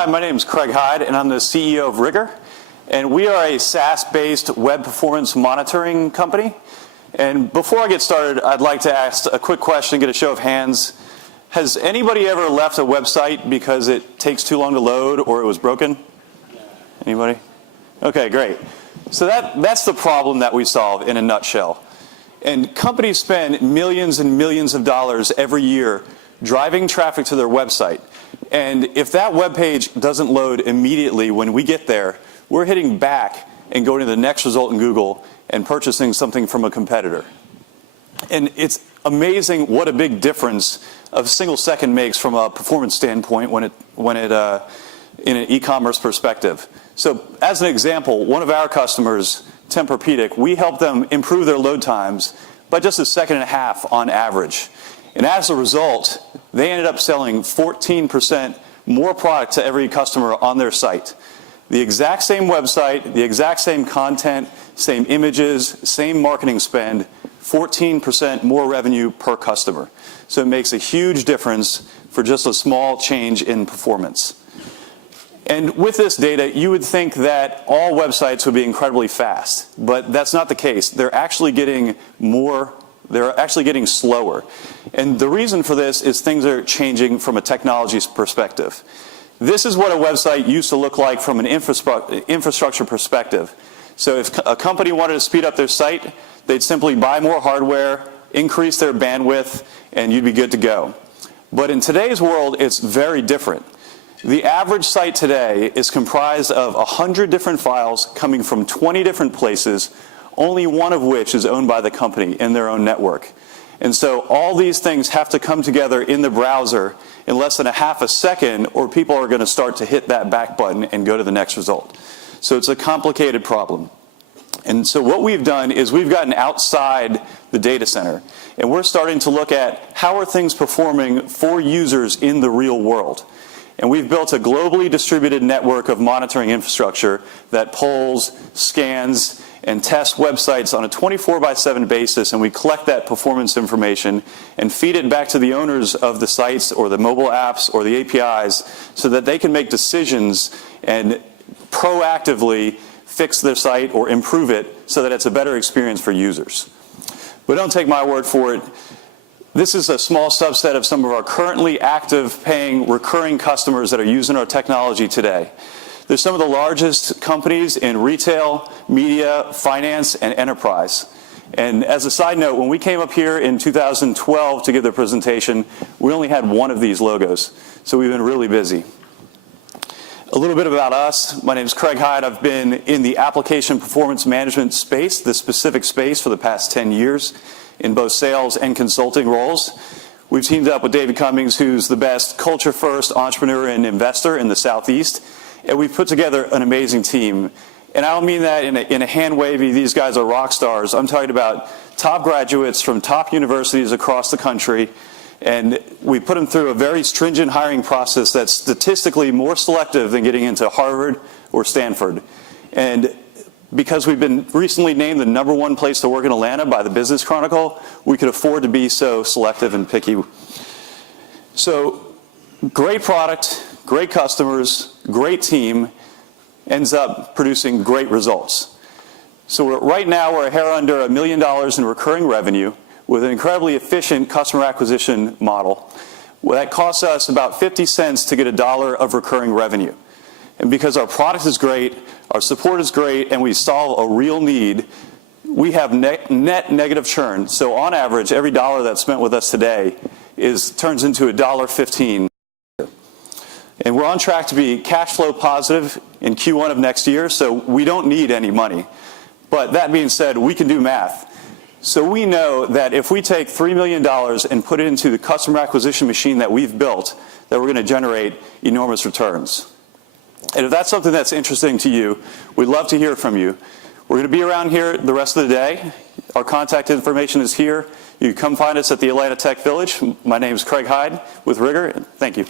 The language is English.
Hi, my name is Craig Hyde, and I'm the CEO of Rigor. And we are a SaaS-based web performance monitoring company. And before I get started, I'd like to ask a quick question, get a show of hands. Has anybody ever left a website because it takes too long to load or it was broken? Anybody? Okay, great. So that's the problem that we solve in a nutshell. And companies spend millions and millions of dollars every year driving traffic to their website. And if that web page doesn't load immediately when we get there, we're hitting back and going to the next result in Google and purchasing something from a competitor. And it's amazing what a big difference a single second makes from a performance standpoint when it in an e-commerce perspective. So as an example, one of our customers, Tempur-Pedic, we help them improve their load times by just a second and a half on average. And as a result, they ended up selling 14% more product to every customer on their site. The exact same website, the exact same content, same images, same marketing spend, 14% more revenue per customer. So it makes a huge difference for just a small change in performance. And with this data, you would think that all websites would be incredibly fast, but that's not the case. They're actually getting slower. And the reason for this is things are changing from a technology perspective. This is what a website used to look like from an infrastructure perspective. So if a company wanted to speed up their site, they'd simply buy more hardware, increase their bandwidth, and you'd be good to go. But in today's world, it's very different. The average site today is comprised of 100 different files coming from 20 different places, only one of which is owned by the company in their own network. And so all these things have to come together in the browser in less than a half a second, or people are going to start to hit that back button and go to the next result. So it's a complicated problem. And so what we've done is we've gotten outside the data center, and we're starting to look at how are things performing for users in the real world. And we've built a globally distributed network of monitoring infrastructure that polls, scans, and tests websites on a 24/7 basis, and we collect that performance information and feed it back to the owners of the sites or the mobile apps or the APIs so that they can make decisions and proactively fix their site or improve it so that it's a better experience for users. But don't take my word for it. This is a small subset of some of our currently active paying recurring customers that are using our technology today. They're some of the largest companies in retail, media, finance, and enterprise. And as a side note, when we came up here in 2012 to give the presentation, we only had one of these logos. So we've been really busy. A little bit about us. My name is Craig Hyde. I've been in the application performance management space, this specific space, for the past 10 years in both sales and consulting roles. We've teamed up with David Cummings, who's the best culture-first entrepreneur and investor in the Southeast. And we've put together an amazing team. And I don't mean that in a hand-wavy, these guys are rock stars. I'm talking about top graduates from top universities across the country. And we put them through a very stringent hiring process that's statistically more selective than getting into Harvard or Stanford. And because we've been recently named the #1 place to work in Atlanta by the Business Chronicle, we could afford to be so selective and picky. So great product, great customers, great team, ends up producing great results. So right now we're a hair under $1 million in recurring revenue with an incredibly efficient customer acquisition model. Well, that costs us about 50 cents to get $1 of recurring revenue. And because our product is great, our support is great, and we solve a real need, we have net negative churn. So on average, every dollar that's spent with us today turns into $1.15. And we're on track to be cash flow positive in Q1 of next year, so we don't need any money. But that being said, we can do math. So we know that if we take $3 million and put it into the customer acquisition machine that we've built, that we're going to generate enormous returns. And if that's something that's interesting to you, we'd love to hear from you. We're going to be around here the rest of the day. Our contact information is here. You can come find us at the Atlanta Tech Village. My name is Craig Hyde with Rigor. Thank you.